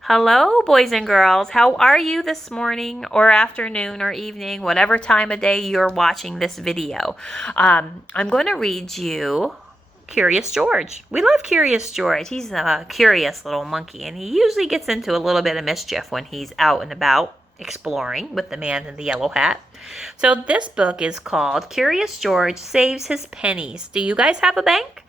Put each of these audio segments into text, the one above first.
Hello, boys and girls. How are you this morning or afternoon or evening, whatever time of day you're watching this video? I'm going to read you Curious George. We love Curious George. He's a curious little monkey, and he usually gets into a little bit of mischief when he's out and about exploring with the man in the yellow hat. So this book is called Curious George Saves His Pennies. Do you guys have a bank?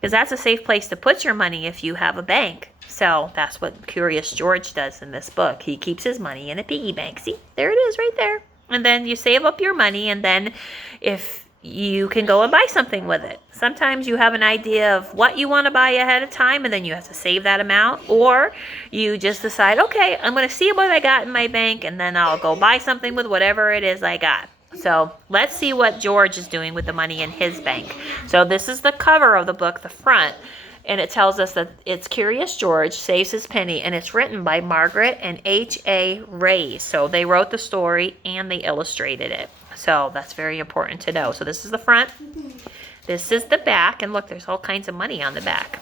Because that's a safe place to put your money if you have a bank. So that's what Curious George does in this book. He keeps his money in a piggy bank. See, there it is right there. And then you save up your money, and then if you can go and buy something with it. Sometimes you have an idea of what you want to buy ahead of time, and then you have to save that amount. Or you just decide, okay, I'm going to see what I got in my bank, and then I'll go buy something with whatever it is I got. So let's see what George is doing with the money in his bank. So this is the cover of the book, the front, and it tells us that it's Curious George Saves His Penny, and it's written by Margaret and H.A. Rays. So they wrote the story and they illustrated it. So that's very important to know. So this is the front. This is the back, and look, there's all kinds of money on the back.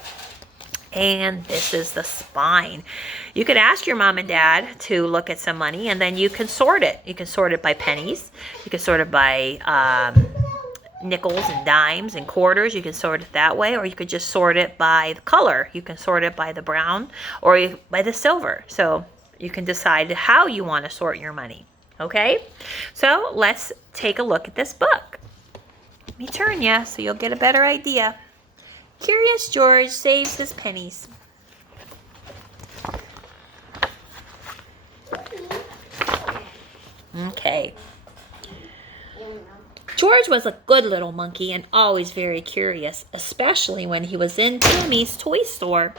And this is the spine. You could ask your mom and dad to look at some money, and then you can sort it. You can sort it by pennies. You can sort it by nickels and dimes and quarters. You can sort it that way, or you could just sort it by the color. You can sort it by the brown or by the silver. So you can decide how you want to sort your money. Okay? So let's take a look at this book. Let me turn you so you'll get a better idea. Curious George Saves His Pennies. Okay. George was a good little monkey and always very curious, especially when he was in Tommy's toy store.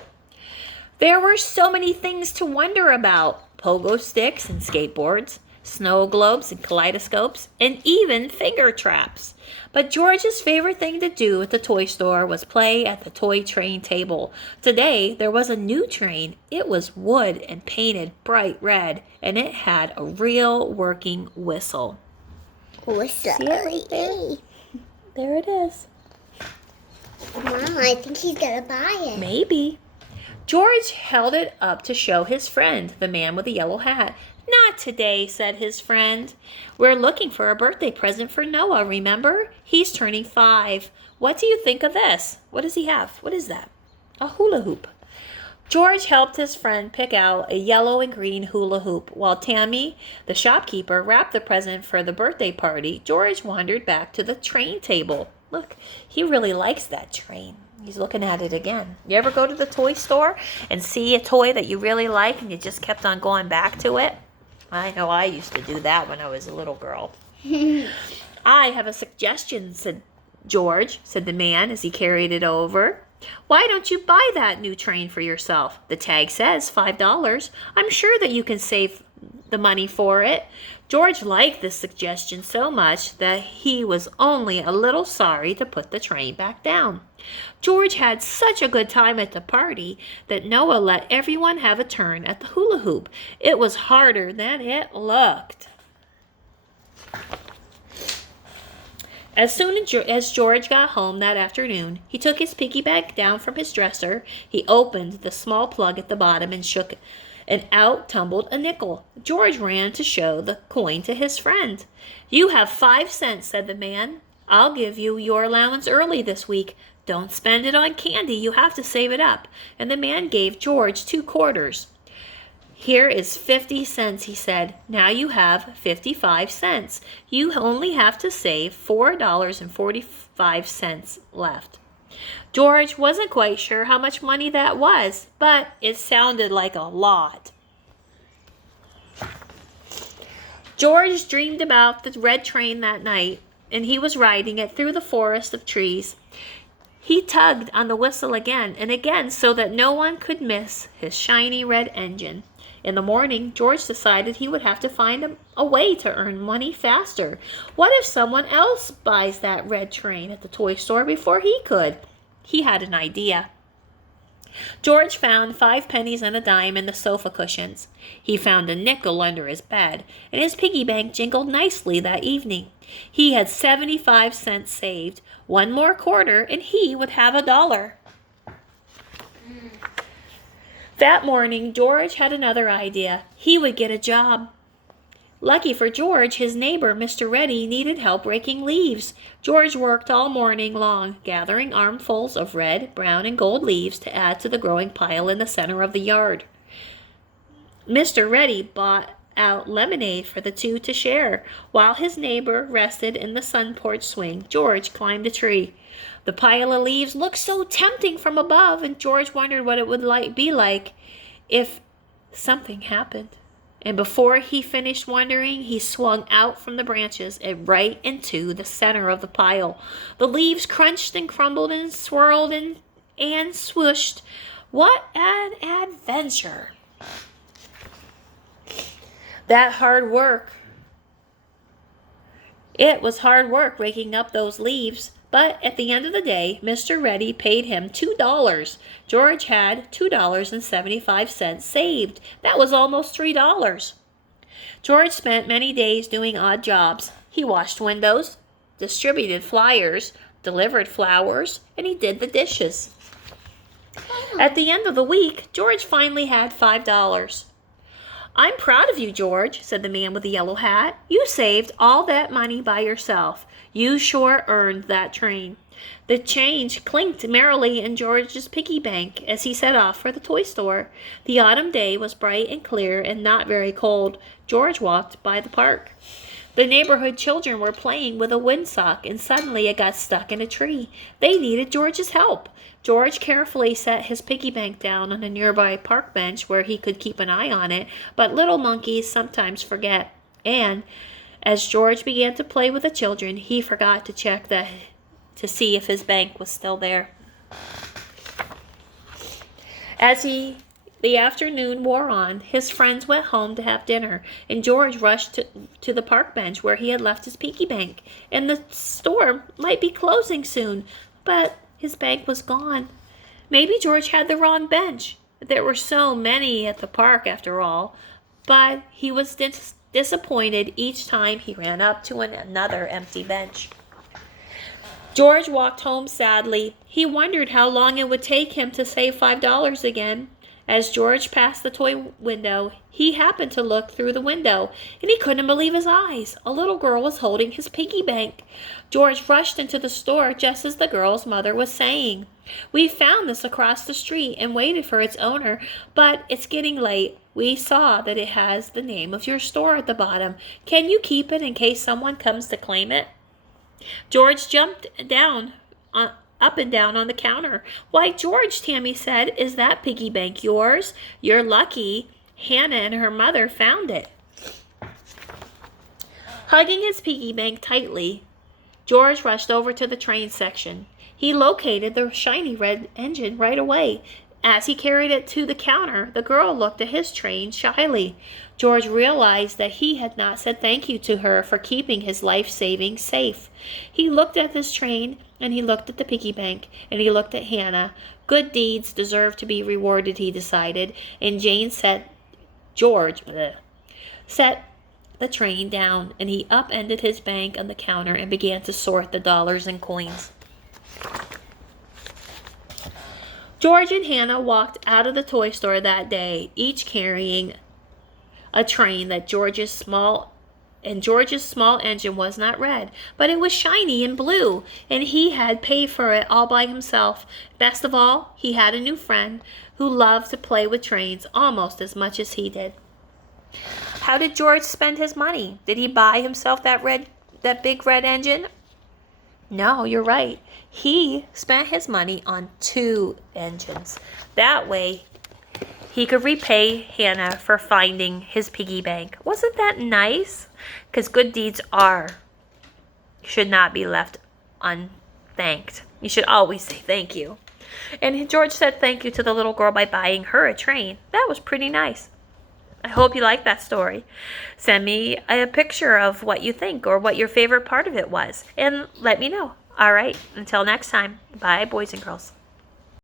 There were so many things to wonder about: pogo sticks and skateboards, snow globes and kaleidoscopes, and even finger traps. But George's favorite thing to do at the toy store was play at the toy train table. Today, there was a new train. It was wood and painted bright red, and it had a real working whistle. Whistle. See it right there? There it is. Mom, I think he's gonna buy it. Maybe. George held it up to show his friend, the man with the yellow hat. "Not today," said his friend. "We're looking for a birthday present for Noah, remember? He's turning 5. What do you think of this?" What does he have? What is that? A hula hoop. George helped his friend pick out a yellow and green hula hoop. While Tammy, the shopkeeper, wrapped the present for the birthday party, George wandered back to the train table. Look, he really likes that train. He's looking at it again. You ever go to the toy store and see a toy that you really like and you just kept on going back to it? I know I used to do that when I was a little girl. "I have a suggestion," said George, said the man as he carried it over. "Why don't you buy that new train for yourself? The tag says $5. I'm sure that you can save the money for it." George liked this suggestion so much that he was only a little sorry to put the train back down. George had such a good time at the party that Noah let everyone have a turn at the hula hoop. It was harder than it looked. As soon as George got home that afternoon, he took his piggy bank down from his dresser. He opened the small plug at the bottom and shook it, and out tumbled a nickel. George ran to show the coin to his friend. "You have 5 cents," said the man. "I'll give you your allowance early this week. Don't spend it on candy. You have to save it up." And the man gave George 2 quarters. "Here is 50 cents, he said. "Now you have 55 cents. You only have to save $4.45 left." George wasn't quite sure how much money that was, but it sounded like a lot. George dreamed about the red train that night, and he was riding it through the forest of trees. He tugged on the whistle again and again so that no one could miss his shiny red engine. In the morning, George decided he would have to find a way to earn money faster. What if someone else buys that red train at the toy store before he could? He had an idea. George found 5 pennies and a dime in the sofa cushions. He found a nickel under his bed, and his piggy bank jingled nicely that evening. He had 75 cents saved. 1 more quarter, and he would have $1. That morning, George had another idea. He would get a job. Lucky for George, his neighbor, Mr. Reddy, needed help raking leaves. George worked all morning long, gathering armfuls of red, brown, and gold leaves to add to the growing pile in the center of the yard. Mr. Reddy bought out lemonade for the two to share. While his neighbor rested in the sun porch swing, George climbed a tree. The pile of leaves looked so tempting from above, and George wondered what it would be like if something happened. And before he finished wondering, he swung out from the branches and right into the center of the pile. The leaves crunched and crumbled and swirled and swooshed. What an adventure! That hard work. It was hard work raking up those leaves. But at the end of the day, Mr. Reddy paid him $2. George had $2.75 saved. That was almost $3. George spent many days doing odd jobs. He washed windows, distributed flyers, delivered flowers, and he did the dishes. At the end of the week, George finally had $5. "I'm proud of you, George," said the man with the yellow hat. "You saved all that money by yourself. You sure earned that train." The change clinked merrily in George's piggy bank as he set off for the toy store. The autumn day was bright and clear and not very cold. George walked by the park. The neighborhood children were playing with a windsock, and suddenly it got stuck in a tree. They needed George's help. George carefully set his piggy bank down on a nearby park bench where he could keep an eye on it, but little monkeys sometimes forget. And as George began to play with the children, he forgot to check to see if his bank was still there. As the afternoon wore on, his friends went home to have dinner, and George rushed to the park bench where he had left his piggy bank. And the store might be closing soon, but his bank was gone. Maybe George had the wrong bench. There were so many at the park after all, but he was disappointed each time he ran up to another empty bench. George walked home sadly. He wondered how long it would take him to save $5 again. As George passed the toy window, he happened to look through the window, and he couldn't believe his eyes. A little girl was holding his piggy bank. George rushed into the store just as the girl's mother was saying, "We found this across the street and waited for its owner, but it's getting late. We saw that it has the name of your store at the bottom. Can you keep it in case someone comes to claim it?" George jumped up and down on the counter. "Why, George," Tammy said, "is that piggy bank yours? You're lucky. Hannah and her mother found it." Hugging his piggy bank tightly, George rushed over to the train section. He located the shiny red engine right away. As he carried it to the counter, the girl looked at his train shyly. George realized that he had not said thank you to her for keeping his life savings safe. He looked at this train, and he looked at the piggy bank, and he looked at Hannah. Good deeds deserve to be rewarded, he decided, and George set the train down, and he upended his bank on the counter and began to sort the dollars and coins. George and Hannah walked out of the toy store that day, each carrying a train that George's small engine was not red, but it was shiny and blue, and he had paid for it all by himself. Best of all, he had a new friend who loved to play with trains almost as much as he did. How did George spend his money? Did he buy himself that big red engine? No, you're right. He spent his money on 2 engines. That way, he could repay Hannah for finding his piggy bank. Wasn't that nice? Because good deeds should not be left unthanked. You should always say thank you. And George said thank you to the little girl by buying her a train. That was pretty nice. I hope you liked that story. Send me a picture of what you think or what your favorite part of it was, and let me know. All right, until next time. Bye, boys and girls.